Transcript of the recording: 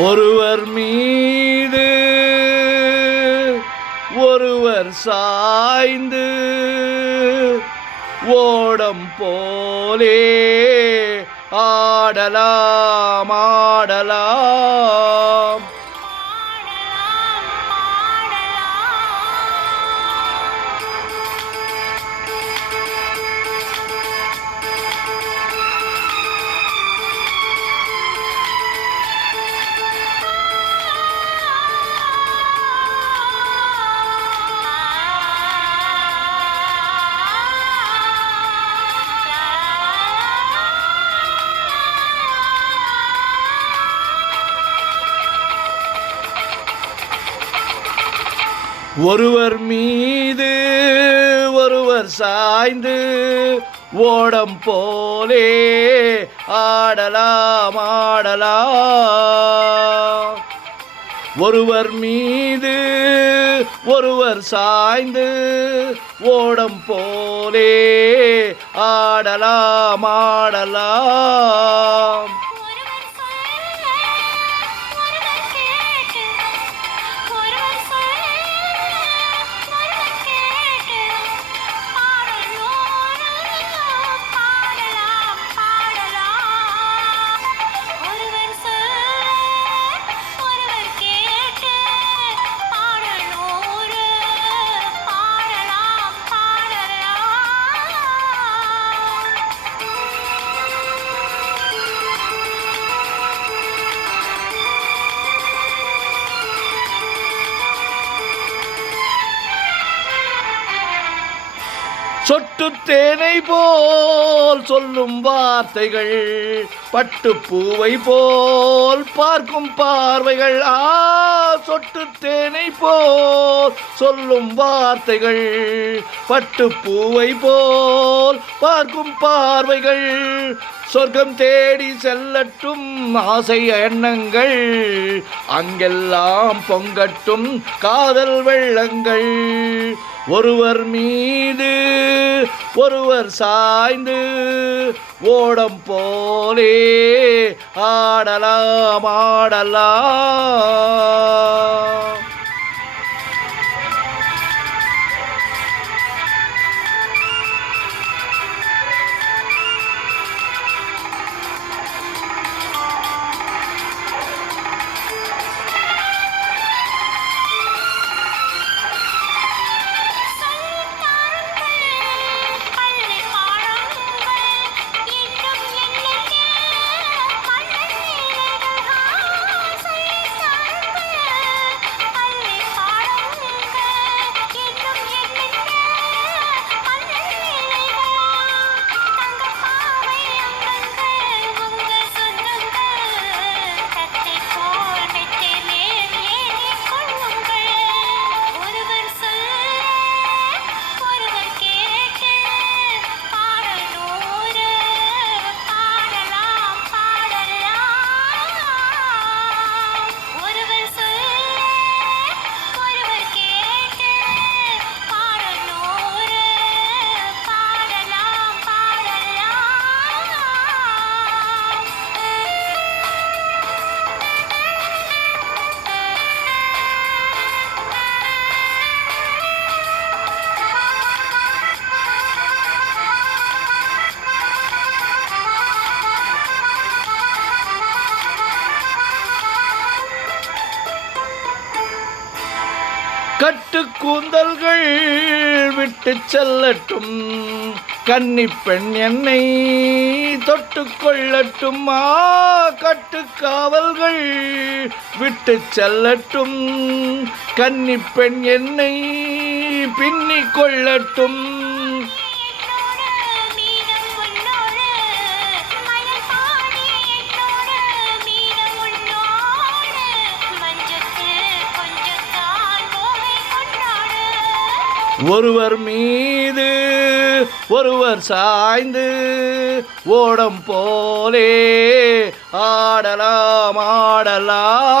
ஒருவர் மீது ஒருவர் சாய்ந்து ஓடம் போலே ஆடலாம் ஆடலாம். ஒருவர் மீது ஒருவர் சாய்ந்து ஓடம் போலே ஆடலாம் ஆடலாம். ஒருவர் மீது ஒருவர் சாய்ந்து ஓடம் போலே ஆடலாம் ஆடலாம். சொட்டு தேனை போல் சொல்லும் வார்த்தைகள், பட்டு பூவை போல் பார்க்கும் பார்வைகள். சொட்டு தேனை போல் சொல்லும் வார்த்தைகள், பட்டு பூவை போல் பார்க்கும் பார்வைகள். சொர்க்கம் தேடி செல்லட்டும் ஆசை எண்ணங்கள், அங்கெல்லாம் பொங்கட்டும் காதல் வெள்ளங்கள். ஒருவர் மீது ஒருவர் சாய்ந்து ஓடம் போலே ஆடலாம் ஆடலாம். கட்டு கூந்தல்கள் விட்டு செல்லட்டும், கன்னி பெண் என்னை தொட்டு கொள்ளட்டும். கட்டு காவல்கள் விட்டு செல்லட்டும், கன்னி பெண் என்னை பின்னிக் கொள்ளட்டும். ஒருவர் மீது ஒருவர் சாய்ந்து ஓடம் போலே ஆடலாம் ஆடலாம்.